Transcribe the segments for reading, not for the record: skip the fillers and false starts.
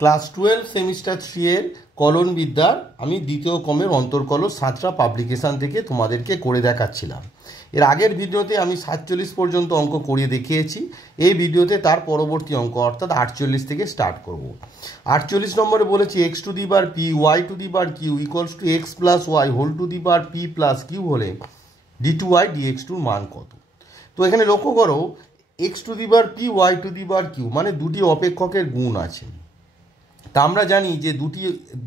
Class 12 semester 3 এর colon বিদ্যার আমি দ্বিতীয় ক্রমের অন্তর্কলন সাঁতরা পাবলিকেশন থেকে তোমাদেরকে করে দেখাচ্ছিলাম। এর আগের ভিডিওতে আমি 47 পর্যন্ত অঙ্ক করিয়ে দেখিয়েছি। এই ভিডিওতে তার পরবর্তী অঙ্ক অর্থাৎ 48 থেকে স্টার্ট করব। 48 নম্বরে বলেছি x to the power p y to the power q equals to x plus y whole to the power p plus q হলে d two y d x টুর মান কত। তো এখানে লক্ষ্য করো x to the power p y to the power q মানে দুটি অপেক্ষকের গুণ আছে। তা আমরা জানি যে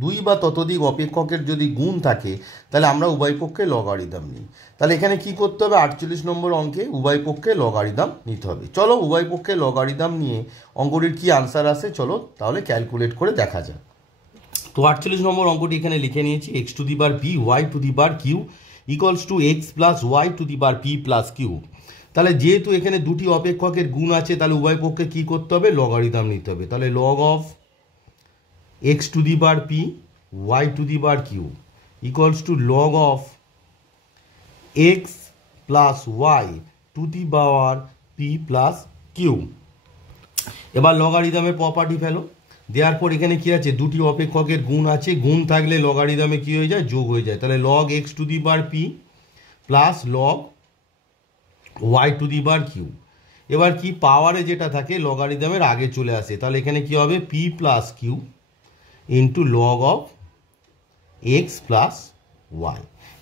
দুই বা ততোধিক অপেক্ষকের যদি গুণ থাকে তাহলে আমরা উভয় পক্ষে লগারিদম নিই। তাহলে এখানে কি করতে হবে, 48 নম্বর অঙ্কে উভয় পক্ষে লগারিদম নিতে হবে। চলো উভয় পক্ষে লগারিদম নিয়ে অঙ্কটির কি আনসার আসে চলো তাহলে ক্যালকুলেট করে দেখা যাক। তো 48 নম্বর অঙ্কটি এখানে লিখে নিয়েছি x to the power p y to the power q equals to x plus y to the power p plus q. তাহলে যেহেতু এখানে দুটি অপেক্ষকের গুণ আছে তাহলে উভয় পক্ষে কী করতে হবে, লগারিদম নিতে হবে। তাহলে log of x to the bar p y to the bar q equals to log of x plus y to the power p plus q। এবার লগারিদমের প্রপার্টি ফেলো, দেওয়ার পর এখানে কি আছে, দুটি অপেক্ষকের গুণ আছে, গুণ থাকলে লগারিদমে কি হয়ে যায়, যোগ হয়ে যায়। তাহলে log x to the bar p plus log y to the bar q। এবার কি পাওয়ারে যেটা থাকে লগারিদমের আগে চলে আসে, তাহলে এখানে কি হবে p plus q into log of x plus y.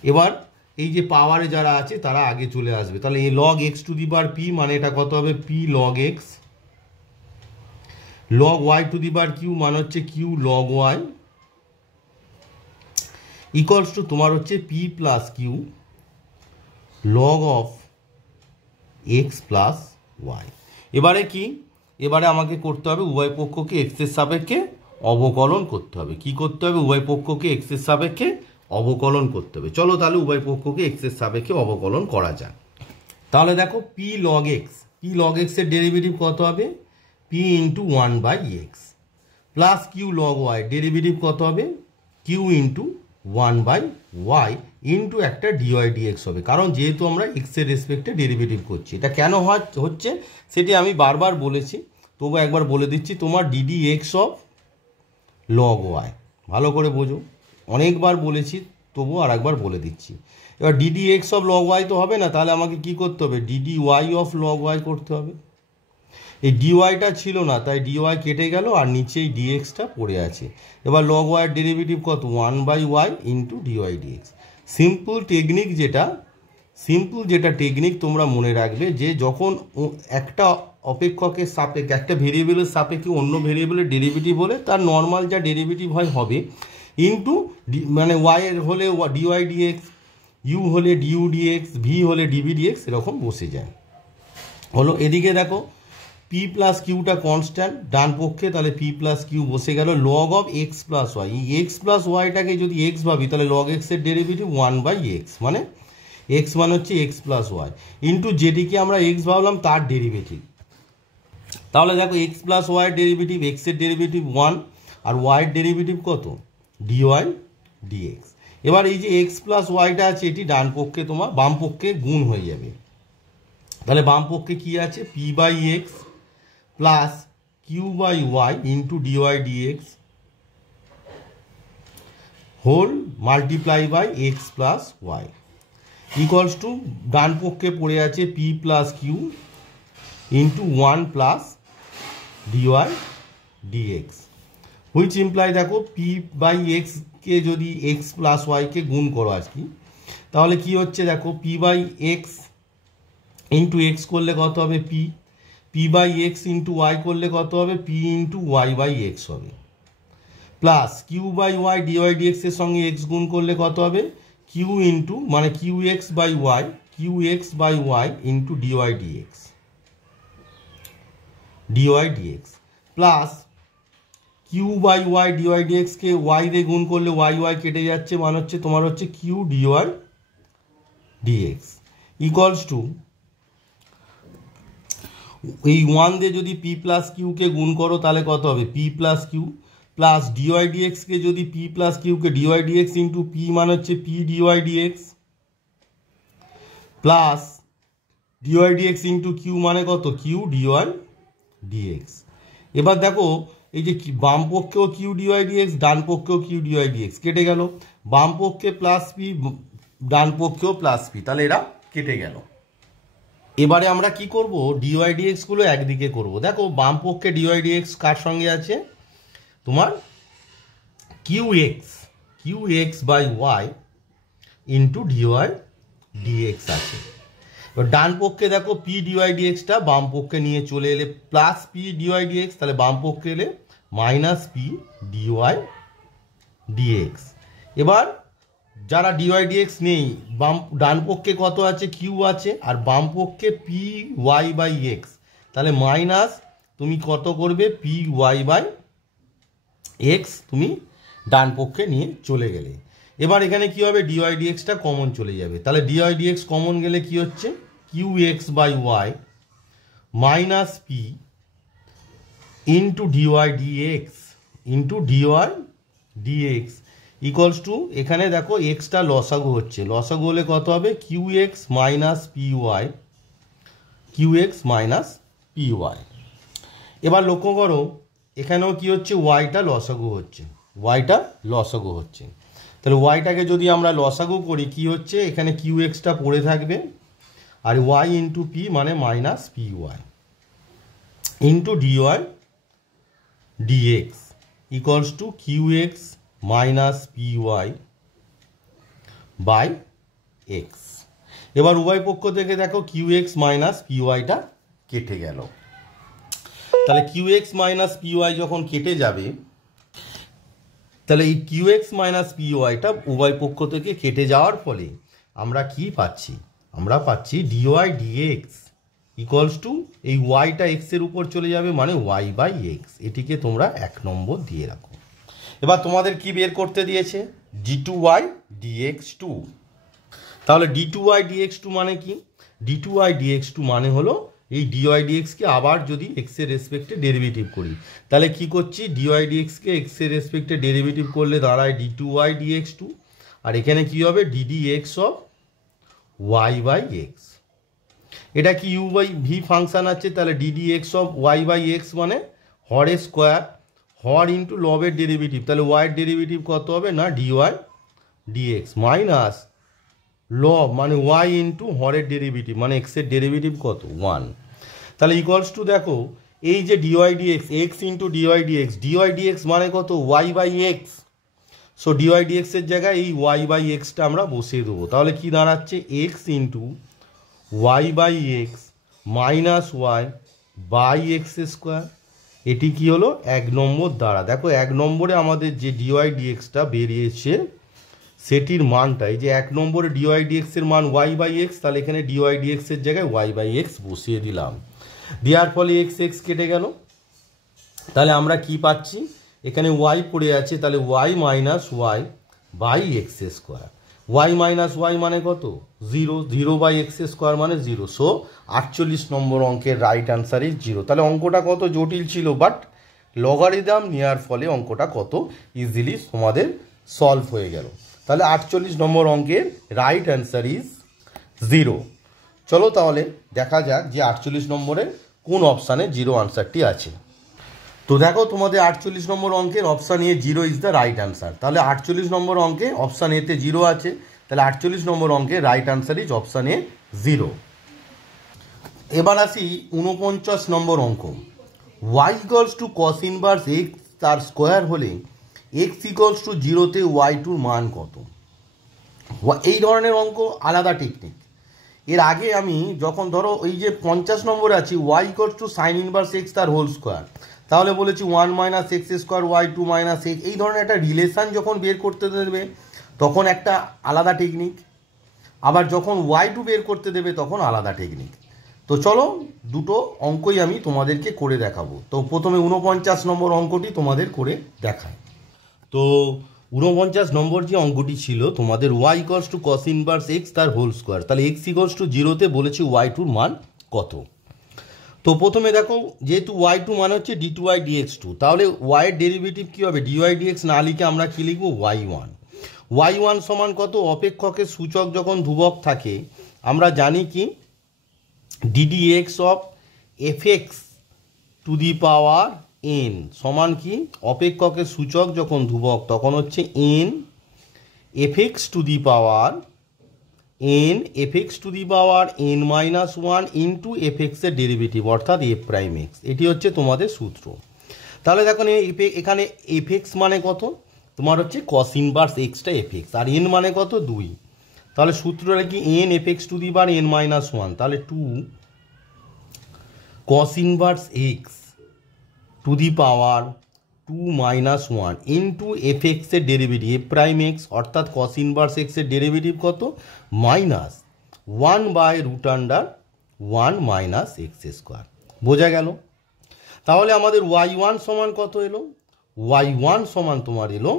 এবার এই যে পাওয়ারে যারা আছে তারা আগে চলে আসবে, তাহলে এই log x to the power p মানে এটা কত হবে, p log x, log y to the power q মানে হচ্ছে q log y equals to তোমার হচ্ছে p plus q log of x plus y. এবারে কি, এবারে আমাকে করতে হবে উভয় পক্ষকে এক্সের সাপেক্ষে অবকলন করতে হবে। কি করতে হবে, উভয় পক্ষকে এক্সের সাপেক্ষে অবকলন করতে হবে। চলো তাহলে উভয় পক্ষকে এক্সের সাপেক্ষে অবকলন করা যাক। তাহলে দেখো পি লগ এক্সের ডেরিভেটিভ কত হবে, p into 1/x plus q log y derivative কত হবে, কিউ ইন্টু 1/y ইন্টু একটা ডিওয়াই ডিএক্স হবে। কারণ যেহেতু আমরা এক্সের রেসপেক্টে ডেরিভেটিভ করছি, এটা কেন হচ্ছে সেটি আমি বারবার বলেছি, তবু একবার বলে দিচ্ছি। তোমার d d x of log y ভালো করে বোঝো, অনেকবার বলেছি তবু আর একবার বলে দিচ্ছি। এবার d d x of log y তো হবে না, তাহলে আমাকে কি করতে হবে, d d y of log y করতে হবে। এই ডিওয়াইটা ছিল না তাই ডিওয়াই কেটে গেল আর নিচেই ডিএক্সটা পড়ে আছে। এবার লগ ওয়াইয়ের ডেরিভেটিভ কত, 1/y into dy dx. Simple যেটা টেকনিক তোমরা মনে রাখবে যে যখন একটা অপেক্ষকের সাপেক্ষে একটা ভেরিয়েবলের সাপেক্ষে অন্য ভেরিয়েবলের ডেরিভেটিভ হলে তার নর্মাল যা ডেরিভেটিভ হবে ইন্টু মানে ওয়াই এর হলে ডিওয়াই ডিএক্স, ইউ হলে ডিউ ডিএক্স, ভি হলে ডিভি ডিএক্স, এরকম বসে যায়। হলো এদিকে দেখো পি প্লাস কিউটা কনস্ট্যান্ট ডান পক্ষে, তাহলে পি প্লাস কিউ বসে গেল log of x plus y. এই এক্স প্লাস ওয়াইটাকে যদি এক্স ভাবি তাহলে লগ এক্সের ডেরিভেটিভ 1/x মানে এক্স মানে হচ্ছে এক্স প্লাস ওয়াই ইন্টু যেটিকে আমরা এক্স ভাবলাম তার ডেরিভেটিভ। তাহলে দেখো এক্স প্লাস ওয়াইয়ের ডেরিভেটিভ, এক্সের ডেরিভেটিভ 1 আর ওয়াইয়ের ডেরিভেটিভ কত, ডিওয়াই ডিএক্স। এবার এই যে এক্স প্লাস ওয়াইটা আছে এটি ডান পক্ষে তোমার বাম পক্ষে গুণ হয়ে যাবে। তাহলে বাম পক্ষে কি আছে, p by x plus q by y into dy dx whole multiply by x plus y equals to ডান পক্ষে পড়ে আছে p plus q into 1 plus dy dx which imply দেখো পি বাই এক্সকে যদি এক্স প্লাস ওয়াইকে গুণ করো আর কি, তাহলে কি হচ্ছে দেখো p by x into x করলে কত হবে p, p by x into y করলে কত হবে, p into y by x হবে, plus q by y dy ডিএক্সের সঙ্গে এক্স গুণ করলে কত হবে, কিউ ইন্টু মানে q x by y into dy dx plus q by y dy ডিএক্সকে ওয়াই দিয়ে গুণ করলে ওয়াই কেটে যাচ্ছে মানে হচ্ছে তোমার হচ্ছে q dy dx equals to এই 1 দিয়ে যদি পি প্লাস কিউকে গুণ করো তাহলে কত হবে, p plus q plus dy ডিএক্সকে যদি পি প্লাস কিউকে ডিওয়াই ডিএক্স ইন্টু পি মানে হচ্ছে p dy dx plus dy dx into q মানে কত, কিউ ডিওয়াই ডিএক্স। এবার দেখো এই যে বাম পক্ষেও কিউ ডিওয়াই ডিএক্স, ডান পক্ষেও কিউ ডিওয়াই ডিএক্স কেটে গেল, বাম পক্ষে প্লাস পি, ডান পক্ষেও প্লাস পি, তাহলে এরা কেটে গেল। এবারে আমরা কি করব, ডিওয়াই ডিএক্স গুলো একদিকে করব। দেখো বাম পক্ষে ডিওয়াই ডিএক্স কার সঙ্গে আছে, তোমার q x by y into dy dx আছে। এবার ডান পক্ষে দেখো পি ডিওয়াই ডিএক্সটা বাম পক্ষে নিয়ে চলে এলে প্লাস পি ডিওয়াই ডিএক্স, তাহলে বাম পক্ষে এলে মাইনাস পি ডিওয়াই ডিএক্স। এবার যারা ডিওয়াই ডিএক্স নেই, ডান পক্ষে কত আছে, কিউ আছে, আর বাম পক্ষে পি ওয়াই বাই এক্স, তাহলে মাইনাস তুমি কত করবে, পি ওয়াই বাই এক্স তুমি ডান পক্ষে নিয়ে চলে গেলে। এবার এখানে কি হবে, ডিওয়াই ডিএক্সটা কমন চলে যাবে, তাহলে ডিওয়াই ডিএক্স কমন গেলে কি হচ্ছে, q x by y minus p into dy dx equals to, এখানে দেখো এক্সটা লসাগু হচ্ছে, লসাগু হলে কত হবে, q x minus p y. এবার লক্ষ্য করো এখানেও কি হচ্ছে, ওয়াইটা লসাগু হচ্ছে, তাহলে ওয়াইটাকে যদি আমরা লসাগু করি কি হচ্ছে, এখানে কিউ এক্সটা পড়ে থাকবে, আর ওয়াই ইন্টু পি মানে minus p y into dy dx equals to q x minus p y by x. এবার উভয় পক্ষ থেকে দেখো কিউ এক্স মাইনাস পি ওয়াইটা কেটে গেল, তাহলে q x minus p y যখন কেটে যাবে, তাহলে এই কিউ এক্স মাইনাস পি ওয়াইটা উভয় পক্ষ থেকে কেটে যাওয়ার ফলে আমরা কি পাচ্ছি, আমরা পাচ্ছি ডিওয়াই ডিএক্স ইকুয়ালস টু, এই ওয়াইটা এক্সের উপর চলে যাবে মানে ওয়াই বাই এক্স। এটিকে তোমরা 1 নম্বর দিয়ে রাখো। এবার তোমাদের কি বের করতে দিয়েছে, d2y dx2। তাহলে d2y dx2 মানে কি, d2y dx2 মানে হলো এই dy dxকে আবার যদি x এর রেসপেক্টে ডেরিভেটিভ করি, তাহলে কি করছি, dy dxকে x এর রেসপেক্টে ডেরিভেটিভ করলে দাঁড়ায় d2y dx2, আর এখানে কি হবে, ddx of y by x. এটা কি u বাই v ফাংশন আছে, তাহলে ddx of y by x মানে হরের স্কোয়ার, হর ইন্টু লবের ডেরিভেটিভ, তাহলে ওয়াইয়ের ডেরিভেটিভ কত হবে না, ডিওয়াই ডিএক্স মাইনাস লব মানে ওয়াই ইন্টু হরের ডেরিভেটিভ মানে এক্সের ডেরিভেটিভ কত 1, তাহলে ইকুয়ালস টু দেখো এই যে dy dx x into dy dx মানে কত, y by x. So dy ডিএক্সের জায়গায় এই ওয়াই বাই এক্সটা আমরা বসিয়ে দেবো, তাহলে কি দাঁড়াচ্ছে, x into y by x minus y by x square. এটি কি হলো 1 নম্বর দ্বারা। দেখো 1 নম্বরে আমাদের যে ডিওয়াই ডিএক্সটা বেরিয়েছে সেটির মানটা, এই যে 1 নম্বরে ডিওয়াই ডিএক্সের মান ওয়াই বাই এক্স, তাহলে এখানে ডিওয়াই ডিএক্সের জায়গায় ওয়াই বাই এক্স বসিয়ে দিলাম, দেওয়ার ফলে এক্স এক্স কেটে গেল। তাহলে আমরা কি পাচ্ছি, এখানে ওয়াই পড়ে আছে, তাহলে y minus y by x square. Y minus y মানে কত, 0 বাই এক্স স্কোয়ার মানে 0। সো 48 নম্বর অঙ্কের রাইট অ্যান্সার ইজ 0। তাহলে অঙ্কটা কত জটিল ছিল, বাট লগারিদম নেওয়ার ফলে অঙ্কটা কত ইজিলি তোমাদের সলভ হয়ে গেল। তাহলে 48 নম্বর অঙ্কের রাইট অ্যান্সার ইজ 0। চলো তাহলে দেখা যাক যে 48 নম্বরের কোন অপশানে 0 আনসারটি আছে। তো দেখো তোমাদের 48 নম্বর অঙ্কের option A 0 is the right answer. তাহলে 48 নম্বর অঙ্কে অপশান এতে 0 আছে, তাহলে 48 নম্বর অঙ্কে right answer is option A 0। এবার আসি 49 নম্বর অঙ্ক, y equals to cos inverse x তার স্কোয়ার হলে এক্স ইকুয়ালস টু 0-তে y2 মান কত। এই ধরনের অঙ্ক আলাদা টেকনিক। এর আগে আমি যখন ধরো এই যে 50 নম্বরে আছি y equals to sine inverse x তার হোল স্কোয়ার, তাহলে বলেছি 1 minus x square y2 minus x, এই ধরনের একটা রিলেশান যখন বের করতে দেবে তখন একটা আলাদা টেকনিক, আবার যখন y2 বের করতে দেবে তখন আলাদা টেকনিক। তো চলো দুটো অঙ্কই আমি তোমাদেরকে করে দেখাবো। তো প্রথমে 49 নম্বর অঙ্কটি তোমাদের করে দেখায়। তো 49 নম্বর যে অঙ্কটি ছিল তোমাদের y equals to cos inverse x তার হোল স্কোয়ার, তাহলে এক্স ইকুয়ালস টু 0-তে বলেছি y2-র মান কত। তো প্রথমে দেখো যেহেতু y2 মানে হচ্ছে d2y dx2, তাহলে y এর ডেরিভেটিভ কী হবে, dy dx না লিখে আমরা কী লিখবো, y1 সমান কত, অপেক্ষকের সূচক যখন ধ্রুবক থাকে আমরা জানি কি ddx of fx two the power N সমান কি, অপেক্ষকের সূচক যখন ধ্রুবক তখন হচ্ছে N f x to the power N f x to the power n minus one into f এক্সের ডেরিভেটিভ অর্থাৎ এফ প্রাইম এক্স। এটি হচ্ছে তোমাদের সূত্র। তাহলে দেখো এখানে এফ এক্স মানে কত, তোমার হচ্ছে কস ইনভার্স এক্সটা এফ এক্স, আর এন মানে কত 2। তাহলে সূত্রটা কি, n f x to the power n minus one, তাহলে 2 cos inverse x to the power 2 minus one into f এক্সের ডেরিভেটিভ এফ প্রাইম এক্স অর্থাৎ কস ইনভার্স এক্সের ডেরিভেটিভ কত, মাইনাস 1/√1 মাইনাস এক্স স্কোয়ার। বোঝা গেল? তাহলে আমাদের y1 সমান কত এলো, y1 সমান তোমার এলো,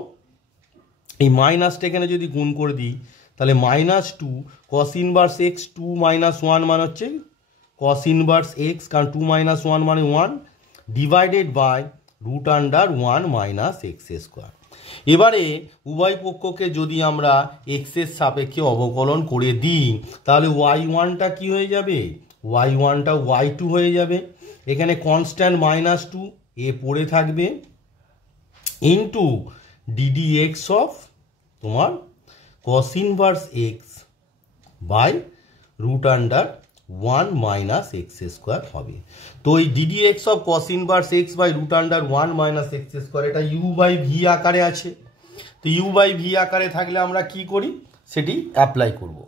এই মাইনাসটা এখানে যদি গুণ করে দিই তাহলে -2 কস ইনভার্স এক্স 2 মাইনাস 1 মানে হচ্ছে কস ইনভার্স এক্স, কারণ 2 মাইনাস 1 মানে 1, divided by √1 minus x square. এবারে উভয় পক্ষকে যদি আমরা এক্সের সাপেক্ষে অবকলন করে দিই তাহলে y1টা কি হয়ে যাবে, y1টা y2 হয়ে যাবে, এখানে কনস্ট্যান্ট -2 এ পড়ে থাকবে, ইন্টু ডিডি এক্স অফ তোমার cos inverse x by √1 minus x square হবে। তো এই d d x of cos inverse x by √1 minus x square এটা ইউ বাই ভি আকারে আছে। তো ইউ বাই ভি আকারে থাকলে আমরা কি করি সেটি অ্যাপ্লাই করব।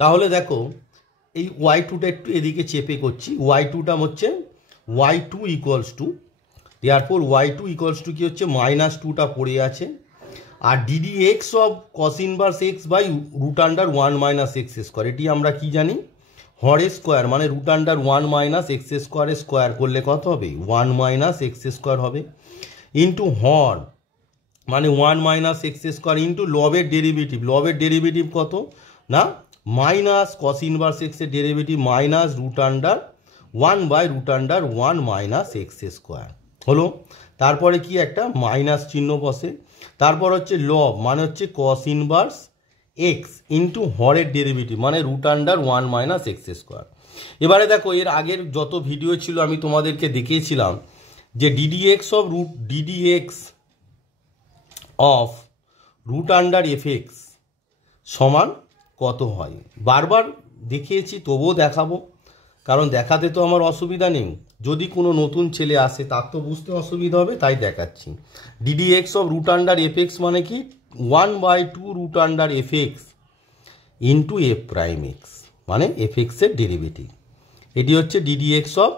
তাহলে দেখো এই y2টা একটু এদিকে চেপে করছি, y2টা হচ্ছে y2 equals to, therefore y2 equals to কি হচ্ছে -2টা পড়ে আছে, আর dd x of cos inverse x by √1 minus x square, এটি আমরা কি জানি হরের স্কোয়ার মানে √1 মাইনাস এক্স স্কোয়ারের স্কোয়ার করলে কত হবে 1 মাইনাস এক্স স্কোয়ার হবে, ইন্টু হর মানে 1 মাইনাস এক্স স্কোয়ার ইন্টু লবের ডেরিভেটিভ, লবের ডেরিভেটিভ কত না মাইনাস কস ইনভার্স এক্সের derivative minus √1 by √1 minus x square হলো। তারপরে কি একটা মাইনাস চিহ্ন বসে, তারপর হচ্ছে লব মানে হচ্ছে কস ইনভার্স এক্স ইন্টু হরের ডেরিভেটিভ মানে √1 মাইনাস এক্স স্কোয়ার। এবারে দেখো এর আগের যত ভিডিও ছিল আমি তোমাদেরকে দেখিয়েছিলাম যে ডিডি এক্স অফ √f(x) সমান কত হয়, বারবার দেখিয়েছি তবুও দেখাবো, কারণ দেখাতে তো আমার অসুবিধা নেই, যদি কোনো নতুন ছেলে আসে তার তো বুঝতে অসুবিধা হবে তাই দেখাচ্ছি। ডিডি এক্স অফ √f(x) মানে কি 1/2 √f(x) into F prime x মানে f(x) এর ডেরিভেটিভ, এটি হচ্ছে ডিডি এক্স অফ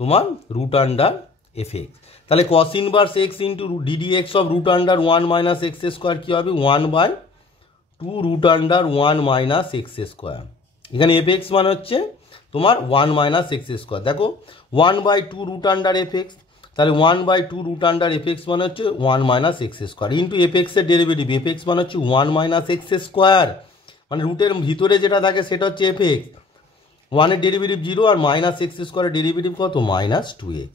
তোমার √f(x). তাহলে cos inverse x into dd x of √1 minus x square কী হবে 1/2 √1 মাইনাস এক্স স্কোয়ার, এখানে f(x) মানে হচ্ছে তোমার 1 মাইনাস এক্স স্কোয়ার, দেখো 1/2 √f(x), তাহলে 1/2 √f(x) মানে হচ্ছে 1 minus x square into f(x) এর ডেরিভেটিভ, f(x) মানে হচ্ছে 1 মাইনাস এক্স স্কোয়ার, মানে রুটের ভিতরে যেটা থাকে সেটা হচ্ছে f(x), 1 এর ডেরিভেটিভ 0 আর মাইনাস এক্স স্কোয়ারের ডেরিভেটিভ কত -2x।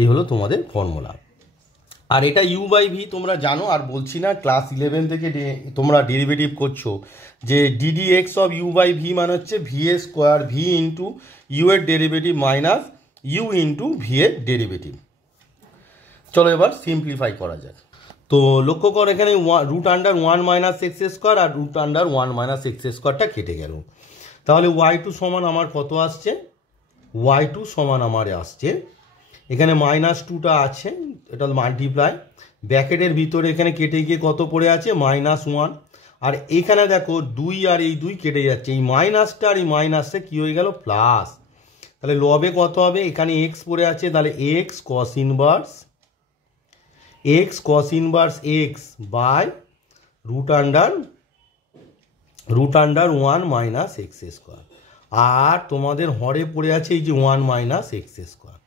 এই হলো তোমাদের ফর্মুলা। আর এটা ইউ বাই ভি তোমরা জানো, আর বলছি না, ক্লাস 11 থেকে তোমরা ডেরিভেটিভ করছো যে dd x of u by v মানে হচ্ছে ভি এ স্কোয়ার ভি ইন্টু ইউ এর derivative minus u into v এর ডেরিভেটিভ। চলো এবার সিম্পলিফাই করা যাক। তো লক্ষ্য কর এখানে √1 মাইনাস এক্স স্কোয়ার আর √1 মাইনাস এক্স স্কোয়ারটা কেটে গেল, তাহলে y2 সমান আমার কত আসছে, y2 সমান আমার আসছে এখানে -2টা আছে, এটা মাল্টিপ্লাই ব্র্যাকেটের ভিতরে এখানে কেটে গিয়ে কত পড়ে আছে -1, আর এখানে দেখো 2 আর এই 2 কেটে যাচ্ছে, এই মাইনাসটা আর এই মাইনাসটা কী হয়ে গেল প্লাস, তাহলে লবে কত হবে এখানে এক্স পড়ে আছে, তাহলে x cos inverse x by √1 minus x square, আর তোমাদের হরে পড়ে আছে এই যে 1 minus x square,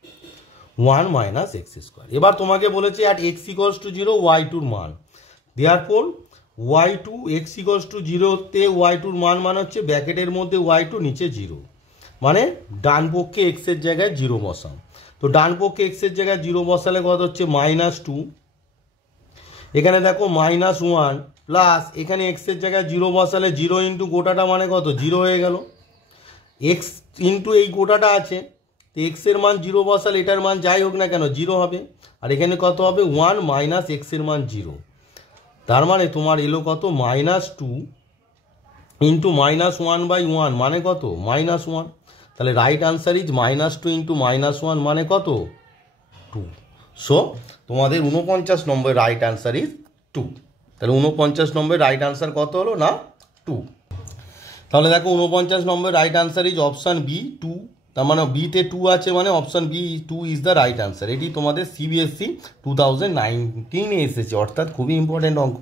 1 minus x square. এবার তোমাকে বলেছে অ্যাট x = 0 y2 মান, দেয়ারফর y2 x = 0-তে y2 মান মানে হচ্ছে ব্র্যাকেটের মধ্যে y2 নিচে 0, মানে ডান পক্ষে x এর জায়গায় 0 বসাও, তো ডান পক্ষে x এর জায়গায় 0 বসালে কত হচ্ছে -2, এখানে দেখো -1 প্লাস এখানে x এর জায়গায় 0 বসালে 0 ইন্টু গোটাটা মানে কত 0 হয়ে গেল, x ইন্টু এই গোটাটা আছে, তো তো এক্সের মান 0 বসালে এটার মান যাই হোক না কেন 0 হবে, আর এখানে কত হবে 1 মাইনাস এক্সের মান 0, তার মানে তোমার এলো কত -2 ইন্টু -1/1 মানে কত -1। তাহলে রাইট আনসার ইজ -2 ইন্টু -1 মানে কত 2। সো তোমাদের 49 নম্বর রাইট আনসার ইজ 2। তাহলে 49 নম্বর রাইট আনসার কত হলো না 2। তাহলে দেখো 49 নম্বর right answer is option B 2, তার মানে বিতে 2 আছে মানে option B 2 is the right answer. এটি তোমাদের সিবিএসসি 2019 এসেছে, অর্থাৎ খুবই ইম্পর্টেন্ট অঙ্ক।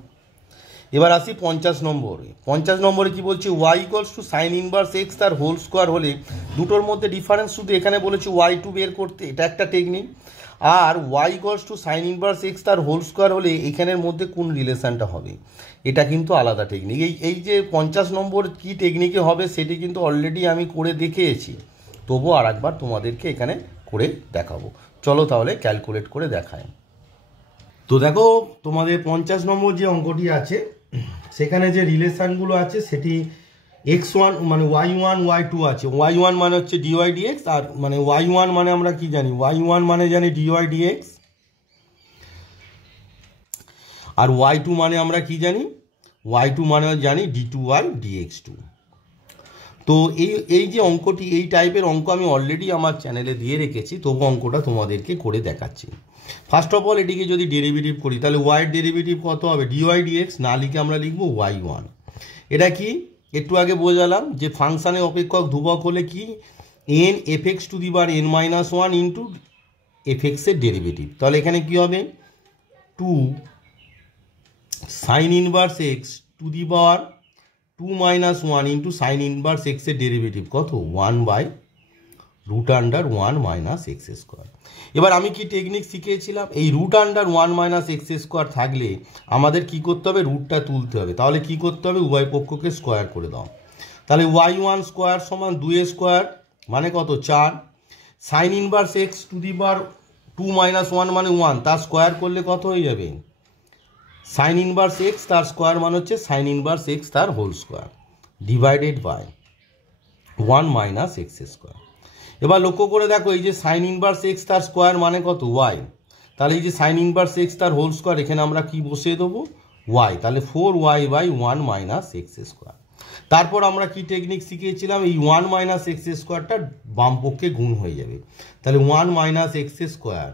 এবার আসি 50 নম্বরে। 50 নম্বরে কি বলছি, y equals to sine inverse x তার হোল স্কোয়ার হলে দুটোর মধ্যে ডিফারেন্স শুধু এখানে বলেছি y2 বের করতে, এটা একটা টেকনিক। আর y equals to sine inverse x তার হোল স্কোয়ার হলে এখানের মধ্যে কোন রিলেশনটা হবে, এটা কিন্তু আলাদা টেকনিক। এই যে 50 নম্বর কি টেকনিকে হবে সেটি কিন্তু অলরেডি আমি করে দেখিয়েছি, তবুও আর একবার তোমাদেরকে এখানে করে দেখাবো। চলো তাহলে ক্যালকুলেট করে দেখায়। তো দেখো তোমাদের 50 নম্বর যে অঙ্কটি আছে সেখানে যে রিলেশনগুলো আছে সেটি x1 মানে y1 y2 আছে। y1 মানে হচ্ছে dy dx, আর মানে y1 মানে আমরা কি জানি, y1 মানে জানি dy dx, আর y2 মানে আমরা কি জানি, y2 মানে জানি d2y dx2। তো এই যে অঙ্কটি, এই টাইপের অঙ্ক আমি অলরেডি আমার চ্যানেলে দিয়ে রেখেছি, তবু অঙ্কটা তোমাদেরকে করে দেখাচ্ছি। ফার্স্ট অফ অল এটিকে যদি ডেরিভেটিভ করি তাহলে y এর ডেরিভেটিভ কত হবে, dy dx না লিখে আমরা লিখবো y1। এটা কি একটু আগে বোঝালাম যে ফাংশানের অপেক্ষক ধ্রুবক হলে কি n fx two the power n-1 into fx এর ডেরিভেটিভ। তাহলে এখানে কি হবে 2 sign inverse x to the power 2-1 into sign inverse x এর ডেরিভেটিভ কত 1/√1 মাইনাস এক্স স্কোয়ার। এবার আমি কি টেকনিক শিখিয়েছিলাম, এই √1 মাইনাস এক্স স্কোয়ার থাকলে আমাদের কি করতে হবে, রুটটা তুলতে হবে। তাহলে কি করতে হবে, উভয় পক্ষকে স্কোয়ার করে দাও। তাহলে y1 স্কোয়ার সমান 2 স্কোয়ার মানে কত 4, sine inverse x to the power 2-1 মানে 1, তার স্কোয়ার করলে কত হয়ে যাবে সাইন ইনভার্স এক্স, তার স্কোয়ার মানে হচ্ছে সাইন ইনভার্স এক্স তার whole square divided by 1 minus x square. এবার লক্ষ্য করে দেখো এই যে সাইন ইনভার্স এক্স তার স্কোয়ার মানে কত ওয়াই, তাহলে এই যে সাইন ইনভার্স এক্স তার হোল স্কোয়ার এখানে আমরা কি বসিয়ে দেবো ওয়াই, তাহলে 4y/1 মাইনাস এক্স স্কোয়ার। তারপর আমরা কি টেকনিক শিখিয়েছিলাম, এই 1 মাইনাস এক্স স্কোয়ারটা বাম পক্ষে গুণ হয়ে যাবে, তাহলে 1 minus x square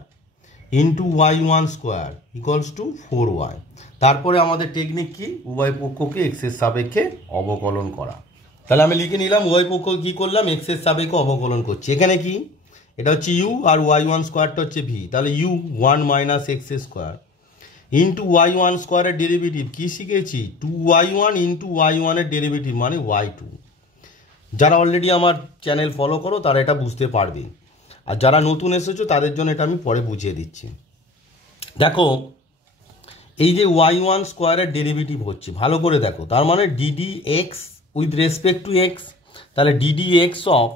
into y1 square equals to 4y। তারপরে আমাদের টেকনিক কি, উভয় পক্ষকে এক্সের সাপেক্ষে অবকলন করা। তাহলে আমি লিখে নিলাম উভয় পক্ষ কি করলাম, এক্সের সাপেক্ষে অবকলন করছি। এখানে কি এটা হচ্ছে ইউ আর y1 স্কোয়ারটা হচ্ছে ভি, তাহলে u 1 minus x square into y1 স্কোয়ারের ডেরিভেটিভ কি শিখেছি 2y1 ইন্টু y1 এর ডেরিভেটিভ মানে y2। যারা অলরেডি আমার চ্যানেল ফলো করো তারা এটা বুঝতে পারবে, আর যারা নতুন এসেছো তাদের জন্য এটা আমি পরে বুঝিয়ে দিচ্ছি। দেখো এই যে y1 স্কোয়ারের ডেরিভেটিভ হচ্ছে ভালো করে দেখো, তার মানে dd x with respect to x, তাহলে dd x of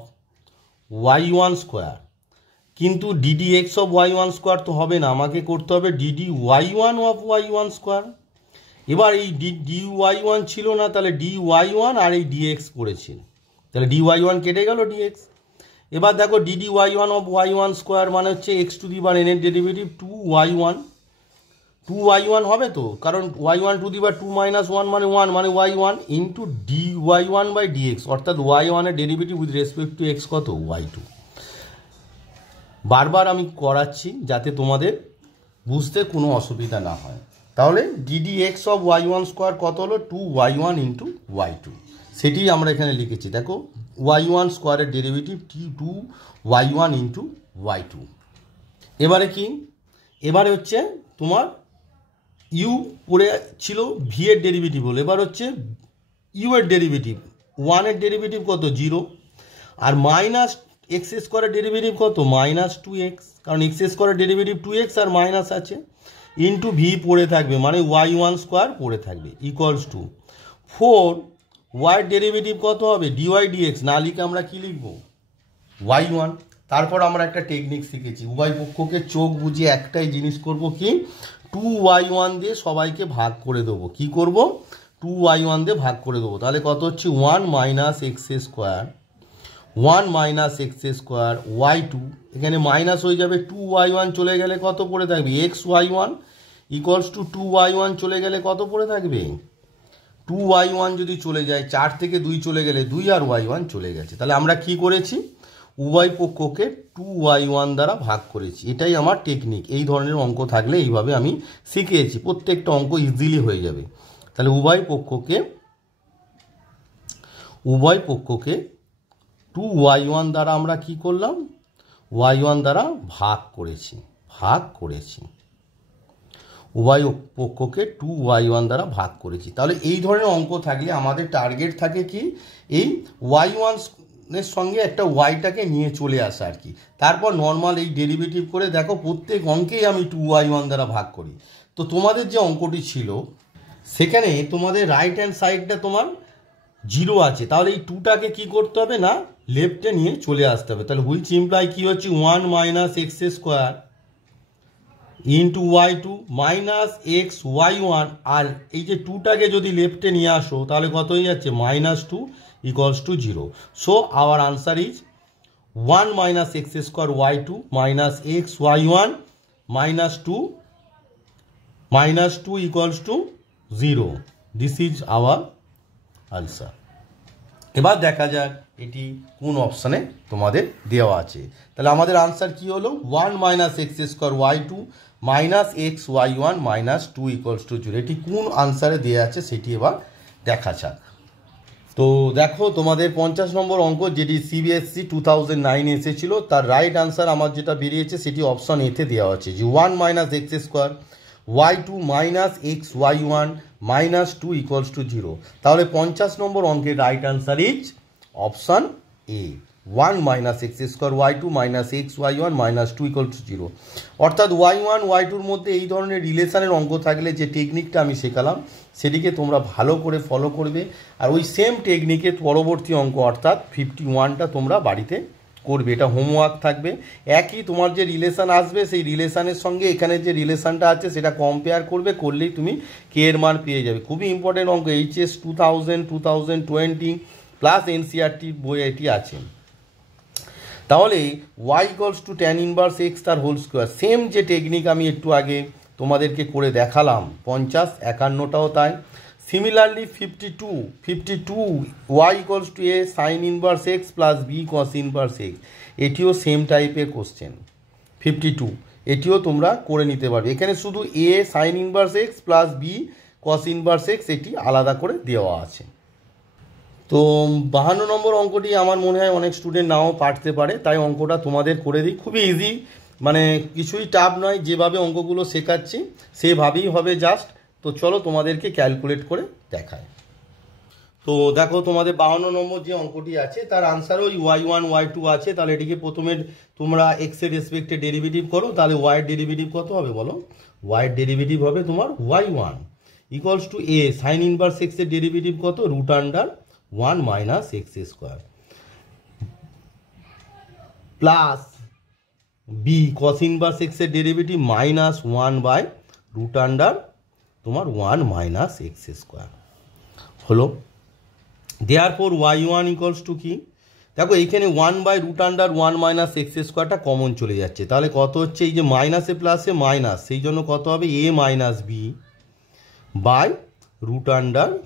y1 square, কিন্তু dd x of y1 square তো হবে না, আমাকে করতে হবে DD y1 of y1 square. এবার এই ডি y1 ছিল না, তাহলে ডি y1 আর এই ডিএক্স পড়েছে, তাহলে ডি y1 কেটে গেল ডিএক্স। এবার দেখো DD y1 of y1 square মানে হচ্ছে x to the power n এর ডেরিভেটিভ 2y1 হবে তো, কারণ y1 টু দি পাওয়ার 2-1 মানে 1 মানে y1 into D y1 by dx, অর্থাৎ y1 এর derivative with respect to x কত y2। বারবার আমি করাচ্ছি যাতে তোমাদের বুঝতে কোনো অসুবিধা না হয়। তাহলে dd x of y1 square কত হলো 2y1 ইন্টু y2, সেটি আমরা এখানে লিখেছি। দেখো y1 স্কোয়ারের ডেরিভেটিভ 2y1 ইন্টু y2। এবারে কি, এবারে হচ্ছে তোমার ইউ পড়ে ছিল ভি এর ডেরিভেটিভ হলো, এবার হচ্ছে ইউ এর ডেরিভেটিভ 1 এর ডেরিভেটিভ কত 0, আর মাইনাস এক্স স্কোয়ারের ডেরিভেটিভ কত -2x, কারণ এক্স স্কোয়ারের ডেরিভেটিভ 2x আর মাইনাস আছে, ইন্টু ভি পড়ে থাকবে মানে y1 স্কোয়ার পড়ে থাকবে ইকুয়ালস টু 4y ডেরিভেটিভ কত হবে dy dx, না লিখে আমরা কি লিখব y1। তারপর আমরা একটা টেকনিক শিখেছি, উভয় পক্ষকে চোখ বুঝিয়ে একটাই জিনিস করব কি 2y1 দিয়ে সবাইকে ভাগ করে দেবো। কি করব 2y1 দিয়ে ভাগ করে দেবো, তাহলে কত হচ্ছে 1 minus x square one minus x square y two, এখানে মাইনাস হয়ে যাবে, 2y1 চলে গেলে কত পড়ে থাকবে, xy1 ইকুয়ালস টু 2y1 চলে গেলে কত পড়ে থাকবে, 2y1 যদি চলে যায়, 4 থেকে 2 চলে গেলে 2 আর y1 চলে গেছে। তাহলে আমরা কি করেছি, উভয় পক্ষকে 2y1 দ্বারা ভাগ করেছি। এটাই আমার টেকনিক। এই ধরনের অঙ্ক থাকলে এইভাবে আমি শিখিয়েছি, প্রত্যেকটা অঙ্ক ইজিলি হয়ে যাবে। তাহলে উভয় পক্ষকে 2y1 দ্বারা আমরা কি করলাম, y1 দ্বারা ভাগ করেছি। উভয় পক্ষকে 2y1 দ্বারা ভাগ করেছি। তাহলে এই ধরনের অঙ্ক থাকলে আমাদের টার্গেট থাকে কি, এই y1 এর সঙ্গে একটা ওয়াইটাকে নিয়ে চলে আসা আর কি। তারপর নর্মাল এই ডেরিভেটিভ করে দেখো, প্রত্যেক অঙ্কেই আমি 2y1 দ্বারা ভাগ করি। তো তোমাদের যে অঙ্কটি ছিল সেখানে তোমাদের রাইট হ্যান্ড সাইডটা তোমার 0 আছে, তাহলে এই 2টাকে কি করতে হবে না, লেফটে নিয়ে চলে আসতে হবে। তাহলে হুইচ ইমপ্লাই কি হচ্ছে, 1 minus x square into y2 minus x y1, আর এই যে 2টাকে যদি লেফটে নিয়ে আসো তাহলে কত হয়ে যাচ্ছে, -2 equals to 0. So our answer is 1 minus x square y2 minus x y1 minus 2 equals to 0. This is our answer. এবার দেখা যাক এটি কোন অপশানে তোমাদের দেওয়া আছে। তাহলে আমাদের আনসার কি হলো, 1 minus x square y2 minus x y1 minus 2 equals to 0. এটি কোন আনসারে দেওয়া আছে সেটি এবার দেখা যাক। তো দেখো তোমাদের 50 নম্বর অঙ্ক, যেটি সিবিএসসি 2009 এসেছিল, তার রাইট আনসার আমার যেটা বেরিয়েছে সেটি অপশান এতে দেওয়া আছে যে 1 minus x square y2 minus x y1 minus 2 equals to 0। তাহলে 50 নম্বর অঙ্কের right answer is option A, 1 minus x square y2 minus x y1 minus 2 equal to 0। অর্থাৎ y1 y2-র মধ্যে এই ধরনের রিলেশনের অঙ্ক থাকলে যে টেকনিকটা আমি শেখালাম সেটিকে তোমরা ভালো করে ফলো করবে, আর ওই সেম টেকনিকে পরবর্তী অঙ্ক অর্থাৎ 51টা তোমরা বাড়িতে করবে। এটা হোমওয়ার্ক থাকবে। একই তোমার যে রিলেশন আসবে সেই রিলেশনের সঙ্গে এখানে যে রিলেশনটা আছে সেটা কম্পেয়ার করবে, করলেই তুমি কে এর মান পেয়ে যাবে। খুবই ইম্পর্টেন্ট অঙ্ক, HS 2000, 2020 প্লাস এনসিআরটি বই এটি আছে। তাহলে y equals to tan inverse x তার হোল স্কোয়ার, সেম যে টেকনিক আমি একটু আগে তোমাদেরকে করে দেখালাম 50, 51টাও তাই। Similarly 52 y equals to a sine inverse x plus b cos inverse x, এটিও সেম টাইপের কোশ্চেন। 52 এটিও তোমরা করে নিতে পারবে। এখানে শুধু a sine inverse x plus b cos inverse x এটি আলাদা করে দেওয়া আছে। তো 52 নম্বর অঙ্কটি আমার মনে হয় অনেক স্টুডেন্ট নাও পারতে পারে, তাই অঙ্কটা তোমাদের করে দিই। খুবই ইজি, মানে কিছুই টাফ নয়, যেভাবে অঙ্কগুলো শেখাচ্ছি সেভাবেই হবে জাস্ট। তো চলো তোমাদেরকে ক্যালকুলেট করে দেখায়। তো দেখো তোমাদের 52 নম্বর যে অঙ্কটি আছে তার আনসার ওই y1 y2 আছে। তাহলে এটিকে প্রথমে তোমরা এক্স এর রেসপেক্টে ডেরিভেটিভ করো, তাহলে y এর ডেরিভেটিভ কত হবে বলো, y এর ডেরিভেটিভ হবে তোমার y1 equals to a sine inverse x এর ডেরিভেটিভ কত, √1 minus x square plus b cos inverse x এর derivative -1 by √1 minus x square হলো। দেয়ারফর y1 ইকুয়ালস টু কি, দেখো এইখানে 1 বাই √1 মাইনাস এক্স স্কোয়ারটা কমন চলে যাচ্ছে, তাহলে কত হচ্ছে, এই যে মাইনাসে প্লাসে মাইনাস, সেই জন্য কত হবে a মাইনাস বি বাই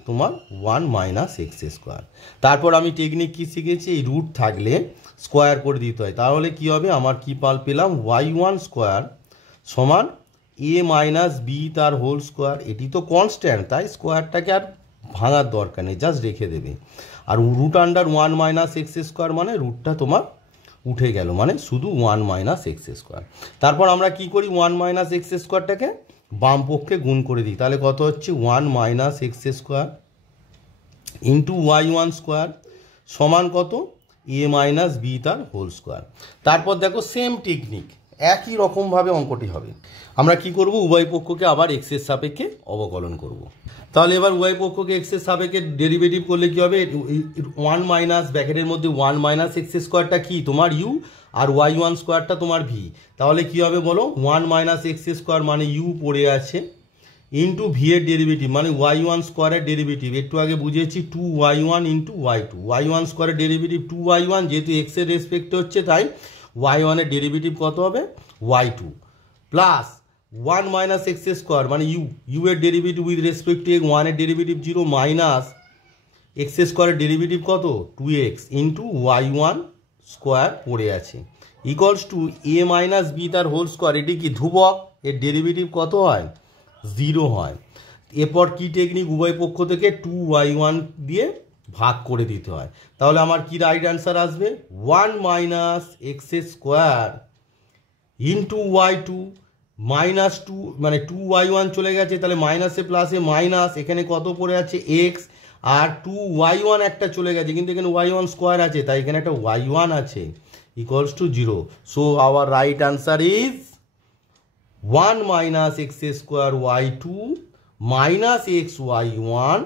তোমার 1 মাইনাস এক্স স্কোয়ার। তারপর আমি টেকনিক কি শিখেছি, এই রুট থাকলে স্কোয়ার করে দিতে হয়। তাহলে কি হবে, আমার কি পেলাম y1 স্কোয়ার সমান a মাইনাস বি তার হোল স্কোয়ার। এটি তো কনস্ট্যান্ট, তাই স্কোয়ারটাকে আর ভাঙার দরকার নেই, জাস্ট রেখে দেবে। আর √1 মাইনাস এক্স স্কোয়ার মানে রুটটা তোমার উঠে গেল, মানে শুধু 1 মাইনাস এক্স স্কোয়ার। তারপর আমরা কি করি, 1 মাইনাস এক্স স্কোয়ারটাকে বাম পক্ষে গুণ করে দিই, তাহলে কত হচ্ছে 1 minus x square into y1 square সমান কত, a মাইনাস বি তার হোল স্কোয়ার। তারপর দেখো সেম টেকনিক, একই রকমভাবে অঙ্কটি হবে। আমরা কি করব, উভয় পক্ষকে আবার এক্সের সাপেক্ষে অবকলন করব। তাহলে এবার উভয় পক্ষকে এক্সের সাপেক্ষে ডেরিভেটিভ করলে কি হবে, 1 মাইনাস ব্র্যাকেটের মধ্যে 1 মাইনাস এক্স স্কোয়ারটা কি তোমার ইউ, আর y1 স্কোয়ারটা তোমার ভি। তাহলে কি হবে বলো, 1 মাইনাস এক্স স্কোয়ার মানে ইউ পড়ে আছে ইন্টু ভি এর ডেরিভেটিভ মানে y1 স্কোয়ারের ডেরিভেটিভ, একটু আগে বুঝিয়েছি 2y1 ইন্টু y2, y1 স্কোয়ারের ডেরিভেটিভ 2y1, যেহেতু এক্স এর রেসপেক্টে হচ্ছে তাই y1 এর ডেরিভেটিভ কত হবে y2, plus 1 minus x square মানে ইউ এর derivative with respect to x, 1 এর ডেরিভেটিভ 0 মাইনাস এক্স স্কোয়ারের ডেরিভেটিভ কত 2x ইন্টু y1 স্কোয়ার পড়ে আছে equals to a minus b তার হোল স্কোয়ার, এটি কি ধ্রুবক, এর ডেরিভেটিভ কত হয় 0 হয়। এরপর কি টেকনিক, উভয় পক্ষ থেকে 2y1 দিয়ে ভাগ করে দিতে হয়, তাহলে আমার কি রাইট অ্যান্সার আসবে 1 minus x square into y2 minus 2 মানে 2y1 চলে গেছে, তাহলে মাইনাসে প্লাসে মাইনাস, এখানে কত পড়ে আছে এক্স, আর 2y1 একটা চলে গেছে কিন্তু এখানে y1 স্কোয়ার আছে তাই এখানে একটা y1 আছে equals to 0। So our right answer is 1 minus x square y2 minus x y1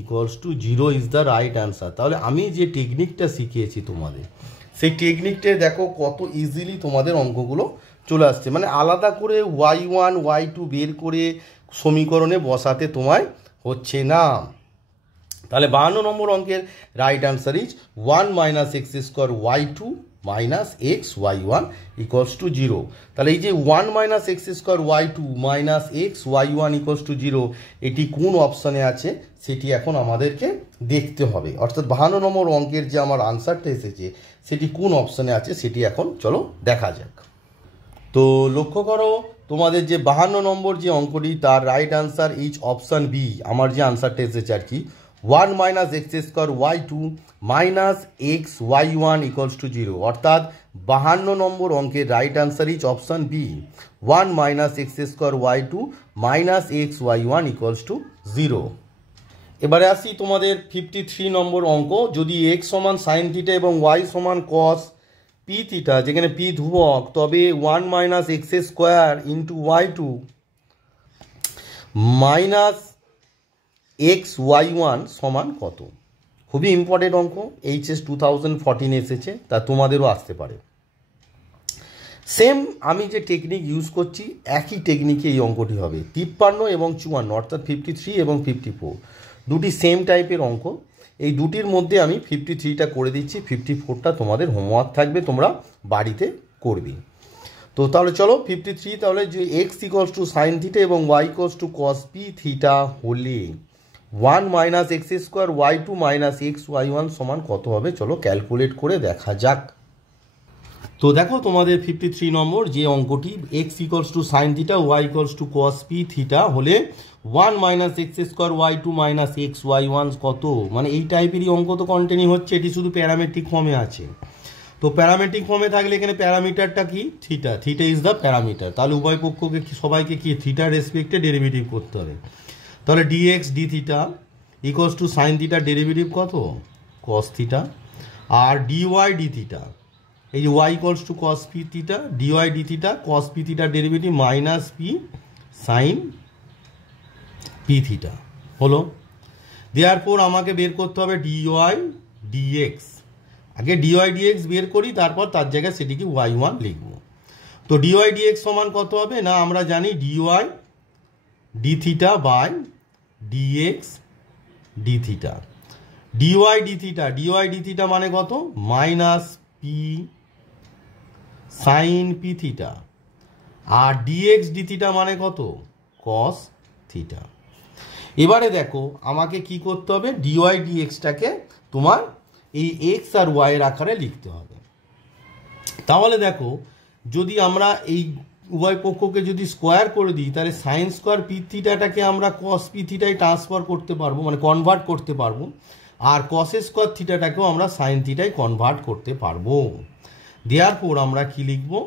equals to 0 is the right answer. তাহলে আমি যে টেকনিকটা শিখিয়েছি তোমাদের, সেই টেকনিকটা দেখো কত ইজিলি তোমাদের অঙ্কগুলো চলে আসছে, মানে আলাদা করে y1 y2 বের করে সমীকরণে বসাতে তোমায় হচ্ছে না। তাহলে 52 নম্বর অঙ্কের right answer is 1 minus x square y2 minus x y1 equals to 0। তাহলে এই যে 1 minus x square y2 minus x y1 equals to 0, এটি কোন অপশানে আছে সেটি এখন আমাদেরকে দেখতে হবে, অর্থাৎ 52 নম্বর অঙ্কের যে আমার আনসারটা এসেছে সেটি কোন অপশানে আছে সেটি এখন চলো দেখা যাক। তো লক্ষ্য করো তোমাদের যে 52 নম্বর যে অঙ্কটি তার right answer is option B, আমার যে আনসারটা এসেছে আর কি 1 minus x square y2 minus x y1 equals to 0, অর্থাৎ 52 নম্বর অঙ্কের right answer is option B 1 minus x square y2 minus x y1 equals to 0। এবারে আসি তোমাদের 53 নম্বর অঙ্ক, যদি x সমান সাইন থিটা এবং y সমান কস পি থিটা, যেখানে পি ধ্রুবক, তবে 1 minus x square into y2 minus x y1 সমান কত। খুবই ইম্পর্টেন্ট অঙ্ক, HS 2014 এসেছে, তা তোমাদেরও আসতে পারে। সেম আমি যে টেকনিক ইউজ করছি একই টেকনিকে এই অঙ্কটি হবে, 53 এবং 54 অর্থাৎ 53 এবং 54 দুটি সেম টাইপের অঙ্ক, এই দুটির মধ্যে আমি 53টা করে দিচ্ছি, 54টা তোমাদের হোমওয়ার্ক থাকবে, তোমরা বাড়িতে করবে। তো তাহলে চলো 53, তাহলে যে x equals to sine theta এবং y equals to cos p theta হলে 1 minus x square y2 minus x y1 সমান কত হবে, চলো ক্যালকুলেট করে দেখা যাক। তো দেখো তোমাদের 53 নম্বর যে অঙ্কটি x equals to sine theta y equals to cos p theta হলে 1 minus x square y2 minus x y1 কত, মানে এই টাইপেরই অঙ্ক তো কন্টিনিউ হচ্ছে, এটি শুধু প্যারামেট্রিক ফর্মে আছে। তো প্যারামেট্রিক ফর্মে থাকলে এখানে প্যারামিটারটা কি theta, theta is the parameter, তাহলে উভয় পক্ষকে সবাইকে কি থিটার রেসপেক্টে ডেরিভেটিভ করতে হবে। তাহলে dx d theta equals to sine থিটার ডেরিভেটিভ কত কস থিটা, আর ডিওয়াই ডি থিটা এই যে y equals to cos p theta, dy d theta cos p থিটার derivative minus p sine p theta হলো। দেয়ারপর আমাকে বের করতে হবে ডিওয়াই ডিএক্স, আগে ডিওয়াই ডিএক্স বের করি, তারপর তার জায়গায় সেটিকে y1 লিখব। তো ডিওয়াই ডিএক্স সমান কত হবে না, আমরা জানি dy d theta by dx d theta, dy d theta মানে কত minus p sine p theta, আর ডিএক্স ডি থিটা মানে কত কস থিটা। এবারে দেখো আমাকে কি করতে হবে, ডিওয়াই ডিএক্সটাকে তোমার এই এক্স আর ওয়াই এর আকারে লিখতে হবে। তাহলে দেখো যদি আমরা এই উভয় পক্ষকে যদি স্কোয়ার করে দিই তাহলে সাইন স্কোয়ার পি থিটাটাকে আমরা কস পি থিটায় ট্রান্সফার করতে পারবো, মানে কনভার্ট করতে পারবো, আর কস স্কোয়ার থিটাটাকেও আমরা সাইন থিটায় কনভার্ট করতে পারবো। দেয়ারপর আমরা কি লিখবো,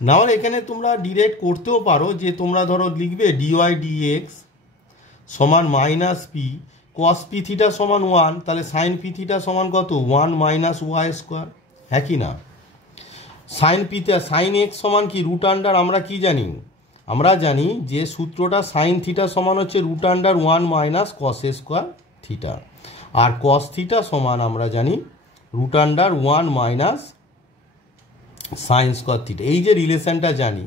নাহলে এখানে তোমরা ডিরেক্ট করতেও পারো, যে তোমরা ধরো লিখবে ডিওয়াই ডিএক্স সমান মাইনাস পি কস পি থিটা সমান 1, তাহলে সাইন পি থিটা সমান কত 1 মাইনাস ওয়াই স্কোয়ার, হ্যাঁ কি না। সাইন পিটা সাইন এক্স সমান কি রুট আন্ডার, আমরা কি জানি, আমরা জানি যে সূত্রটা সাইন থিটা সমান হচ্ছে root under 1 minus cos square theta, আর কস থিটা সমান আমরা জানি root under 1 minus sine square theta, এই যে রিলেশনটা জানি।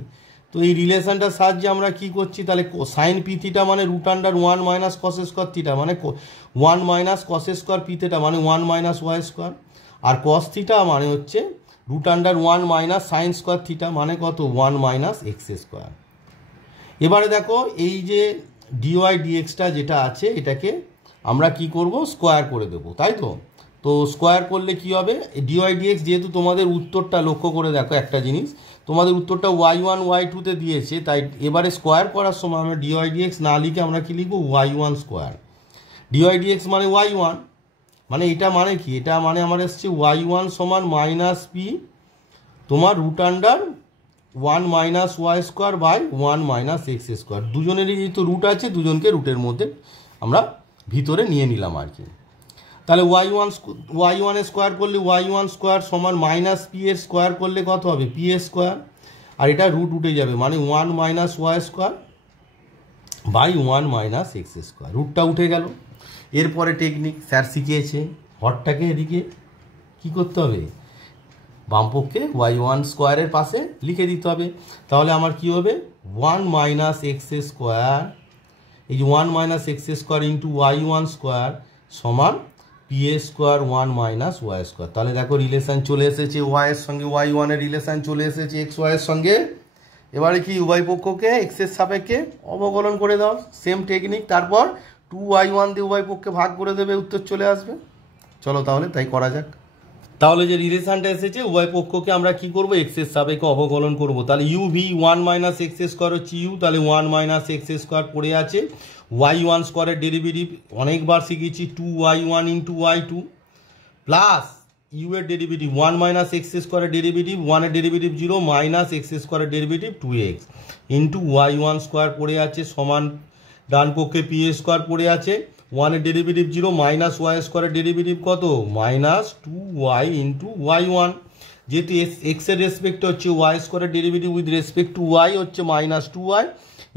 তো তো এই রিলেশনটার সাহায্যে আমরা কি করছি, তাহলে সাইন পি থিটা মানে root under 1 minus cos square theta মানে 1 minus cos square p theta মানে 1 মাইনাস ওয়াই স্কোয়ার, আর কস থিটা মানে হচ্ছে root under 1 minus sine square theta মানে কত 1 মাইনাস এক্স স্কোয়ার। এবারে দেখো এই যে ডিওয়াই ডিএক্সটা যেটা আছে এটাকে আমরা কি করব, স্কোয়ার করে দেবো, তাই তো। তো স্কোয়ার করলে কি হবে, ডিওয়াই ডিএক্স যেহেতু তোমাদের উত্তরটা লক্ষ্য করে দেখো একটা জিনিস, তোমাদের উত্তরটা y1 y2 দিয়েছে, তাই এবারে স্কোয়ার করার সময় আমরা ডিওয়াই ডিএক্স না লিখে আমরা কি লিখবো y1 স্কোয়ার। ডিওয়াই ডিএক্স মানে y1, মানে এটা মানে কি, এটা মানে আমার এসছে y1 সমান মাইনাস পি তোমার root under 1 minus y square by 1 minus x square. দুজনেরই যেহেতু রুট আছে দুজনকে রুটের মধ্যে আমরা ভিতরে নিয়ে নিলাম আর কি। তাহলে y1 এর স্কোয়ার করলে y1 স্কোয়ার সমান মাইনাস পি এর স্কোয়ার করলে কত হবে পি এর স্কোয়ার, আর এটা রুট উঠে যাবে মানে 1 minus y square by 1 minus x square, রুটটা উঠে গেল। এরপরে টেকনিক স্যার শিখিয়েছে, হরটাকে এদিকে কি করতে হবে, বামপক্ষে y1 স্কোয়ারের পাশে লিখে দিতে হবে। তাহলে আমার কি হবে 1 মাইনাস এক্স স্কোয়ার, এই যে 1 minus x square into y1 square সমান p a square 1 minus y square. তাহলে দেখো রিলেশান চলে এসেছে, ওয়াই এর সঙ্গে y1 এর রিলেশান চলে এসেছে এক্স ওয়াইয়ের সঙ্গে। এবারে কি উভয় পক্ষকে এক্সের সাপেক্ষে অবকলন করে দাও, সেম টেকনিক। তারপর 2y1 দিয়ে উভয় পক্ষে ভাগ করে দেবে, উত্তর চলে আসবে। চলো তাহলে তাই করা যাক। তাহলে যে রিলেশানটা এসেছে উভয় পক্ষকে আমরা কি করব, এক্সের সাপেক্ষে অবকলন করব। তাহলে U V 1 minus x square হচ্ছে ইউ, তাহলে 1 মাইনাস এক্স স্কোয়ার পড়ে আছে। y1 স্কোয়ারের ডেরিভেটিভ অনেকবার শিখেছি 2y1 into y2 plus u এর ডেরিভেটিভ 1 মাইনাস এক্স স্কোয়ারের ডেরিভেটিভ 1 এর ডেরিভেটিভ 0 মাইনাস এক্স স্কোয়ারের derivative 2x into y1 square পড়ে আছে সমান ডান পক্ষে পি এ স্কোয়ার পড়ে আছে, 1 এর ডেরিভেটিভ 0 মাইনাস ওয়াই স্কোয়ারের ডেরিভেটিভ কত মাইনাস 2y ইন্টু y1, যেহেতু এক্সের রেসপেক্টে হচ্ছে ওয়াই স্কোয়ারের derivative with respect to y হচ্ছে মাইনাস 2y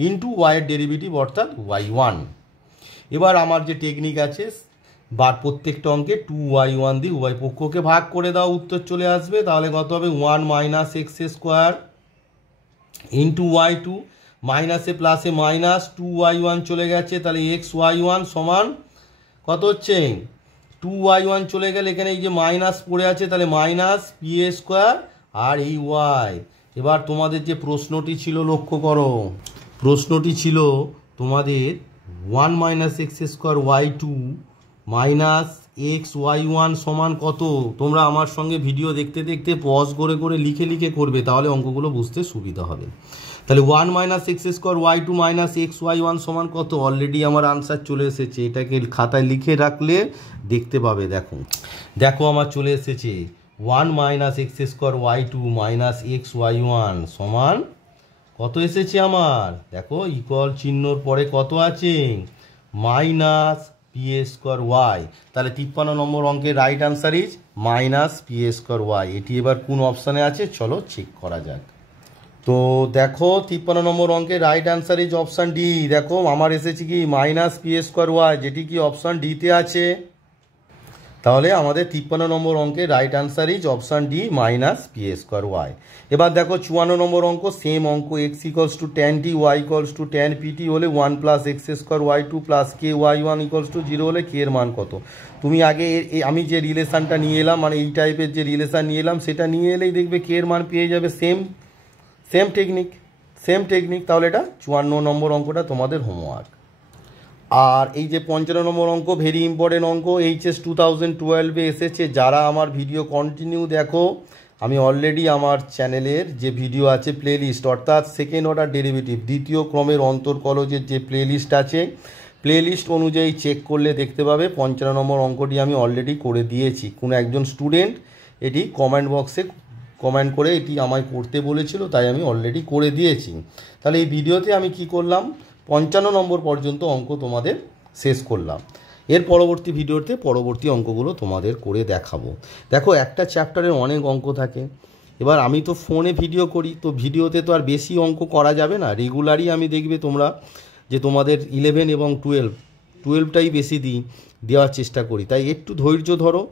ইন্টু ওয়াইয়ের ডেরিভেটিভ অর্থাৎ y1। এবার আমার যে টেকনিক আছে বার প্রত্যেকটা অঙ্কে 2y1 দিয়ে উভয় পক্ষকে ভাগ করে দাও, উত্তর চলে আসবে। তাহলে কত হবে 1 minus x square into y2 মাইনাসে প্লাসে মাইনাস 2y1 চলে গেছে, তাহলে এক্স y1 সমান কত হচ্ছে 2y1 চলে গেলে এখানে এই যে মাইনাস পড়ে আছে তাহলে মাইনাস পি এ স্কোয়ার আর এই ওয়াই। এবার তোমাদের যে প্রশ্নটি ছিল লক্ষ্য করো, প্রশ্নটি ছিল তোমাদের 1 minus x square y2 minus x y1 সমান কত। তোমরা আমার সঙ্গে ভিডিও দেখতে দেখতে পজ করে করে লিখে লিখে করবে, তাহলে অঙ্কগুলো বুঝতে সুবিধা হবে। তাহলে 1 minus x square y2 minus x y1 সমান কত, অলরেডি আমার আনসার চলে এসেছে, এটাকে খাতায় লিখে রাখলে দেখতে পাবে। দেখো দেখো আমার চলে এসেছে 1 minus x square y2 minus x y1 সমান কত এসেছে আমার, দেখো ইকুয়াল চিহ্নর পরে কত আছে minus p a square y. তাহলে 53 নম্বর অঙ্কের right answer is minus p a square y. এটি এবার কোন অপশানে আছে চলো চেক করা যাক। তো দেখো 53 নম্বর অঙ্কের right answer is option D. দেখো আমার এসেছে কি minus p a square y, যেটি কি অপশান ডিতে আছে। তাহলে আমাদের 53 নম্বর অঙ্কের right answer is option D minus p a square y. এবার দেখো 54 নম্বর অঙ্ক, সেম অঙ্ক x equals to tan t y equals to tan p t হলে 1 plus x square y2 plus k y1 equals to 0 হলে কে এর মান কত। তুমি আগে আমি যে রিলেশানটা নিয়ে এলাম মানে এই টাইপের যে রিলেশান নিয়ে এলাম সেটা নিয়ে এলেই দেখবে কে এর মান পেয়ে যাবে। Same technique. তাহলে এটা 54 নম্বর অঙ্কটা তোমাদের হোমওয়ার্ক। আর এই যে 55 নম্বর অঙ্ক ভেরি ইম্পর্টেন্ট অঙ্ক, এইচএস 2012-এ এসেছে। যারা আমার ভিডিও কন্টিনিউ দেখো, আমি অলরেডি আমার চ্যানেলের যে ভিডিও আছে প্লে লিস্ট অর্থাৎ সেকেন্ড অর্ডার ডেরিভেটিভ দ্বিতীয় ক্রমের অন্তর্কলজের যে প্লে লিস্ট আছে, প্লে লিস্ট অনুযায়ী চেক করলে দেখতে পাবে 55 নম্বর অঙ্কটি আমি অলরেডি করে দিয়েছি। কোনো একজন স্টুডেন্ট এটি কমেন্ট বক্সে কমেন্ট করে এটি আমায় করতে বলেছিল, তাই আমি অলরেডি করে দিয়েছি। তাহলে এই ভিডিওতে আমি কি করলাম 55 নম্বর পর্যন্ত অঙ্ক তোমাদের শেষ করলাম। এর পরবর্তী ভিডিওতে পরবর্তী অঙ্কগুলো তোমাদের করে দেখাবো। দেখো একটা চ্যাপ্টারের অনেক অঙ্ক থাকে, এবার আমি তো ফোনে ভিডিও করি, তো ভিডিওতে তো আর বেশি অঙ্ক করা যাবে না। রেগুলারই আমি দেখবে তোমরা যে তোমাদের 11 এবং 12টাই বেশি দেওয়ার চেষ্টা করি, তাই একটু ধৈর্য ধরো।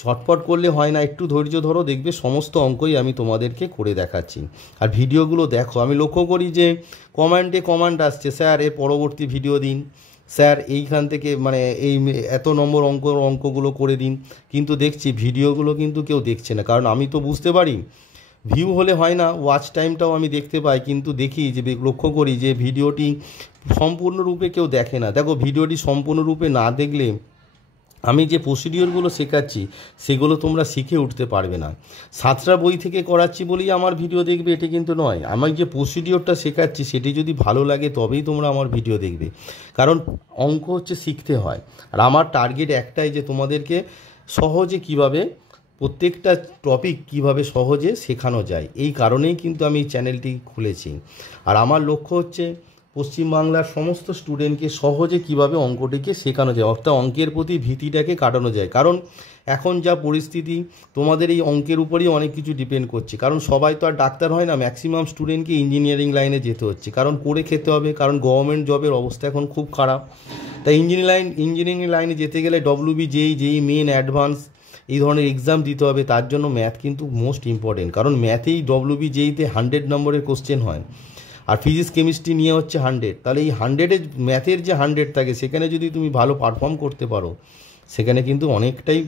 ছটফট করলে হয় না, একটু ধৈর্য ধরো, দেখবে সমস্ত অঙ্কই আমি তোমাদেরকে করে দেখাচ্ছি। আর ভিডিওগুলো দেখো, আমি লক্ষ্য করি যে কমেন্ট আসছে, স্যার এর পরবর্তী ভিডিও দিন, স্যার এইখান থেকে মানে এই এত নম্বর অঙ্কগুলো করে দিন, কিন্তু দেখছি ভিডিওগুলো কিন্তু কেউ দেখছে না। কারণ আমি তো বুঝতে পারি ভিউ হলে হয় না, ওয়াচ টাইমটাও আমি দেখতে পাই, কিন্তু দেখি যে লক্ষ্য করি যে ভিডিওটি সম্পূর্ণরূপে কেউ দেখে না। দেখো, ভিডিওটি সম্পূর্ণরূপে না দেখলে আমি যে প্রসিডিওরগুলো শেখাচ্ছি সেগুলো তোমরা শিখে উঠতে পারবে না। 7টা বই থেকে করাচ্ছি বলেই আমার ভিডিও দেখবে এটি কিন্তু নয়। আমি যে প্রসিডিওরটা শেখাচ্ছি সেটি যদি ভালো লাগে তবেই তোমরা আমার ভিডিও দেখবে। কারণ অঙ্ক হচ্ছে শিখতে হয়, আর আমার টার্গেট একটাই যে তোমাদেরকে সহজে কিভাবে প্রত্যেকটা টপিক কিভাবে সহজে শেখানো যায়, এই কারণেই কিন্তু আমি এই চ্যানেলটি খুলেছি। আর আমার লক্ষ্য হচ্ছে পশ্চিমবাংলার সমস্ত স্টুডেন্টকে সহজে কিভাবে অঙ্কটিকে শেখানো যায়, অর্থাৎ অঙ্কের প্রতি ভীতিটাকে কাটানো যায়। কারণ এখন যা পরিস্থিতি, তোমাদের এই অঙ্কের উপরেই অনেক কিছু ডিপেন্ড করছে। কারণ সবাই তো আর ডাক্তার হয় না, ম্যাক্সিমাম স্টুডেন্টকে ইঞ্জিনিয়ারিং লাইনে যেতে হচ্ছে, কারণ করে খেতে হবে। কারণ গভর্নমেন্ট জবের অবস্থা এখন খুব খারাপ। তাই ইঞ্জিনিয়ারিং লাইনে যেতে গেলে WB, JEE মেন, অ্যাডভান্স এই ধরনের এক্সাম দিতে হবে। তার জন্য ম্যাথ কিন্তু মোস্ট ইম্পর্টেন্ট, কারণ ম্যাথেই WB, JEE-তে 100 নম্বরের কোশ্চেন হয়, আর ফিজিক্স কেমিস্ট্রি নিয়ে হচ্ছে 100। তাহলে এই 100-এর ম্যাথের যে 100 থাকে সেখানে যদি তুমি ভালো পারফর্ম করতে পারো, সেখানে কিন্তু অনেকটাই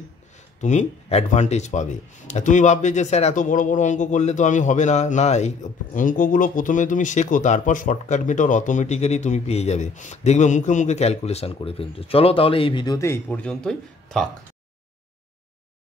তুমি অ্যাডভান্টেজ পাবে। আর তুমি ভাববে যে স্যার এত বড় বড় অঙ্ক করলে তো আমি হবে না। না, এই অঙ্কগুলো প্রথমে তুমি শেখো, তারপর শর্টকাট মেথড অটোমেটিক্যালি তুমি পেয়ে যাবে। দেখবে মুখে মুখে ক্যালকুলেশন করে ফেলছো। চলো তাহলে এই ভিডিওতে এই পর্যন্তই থাক।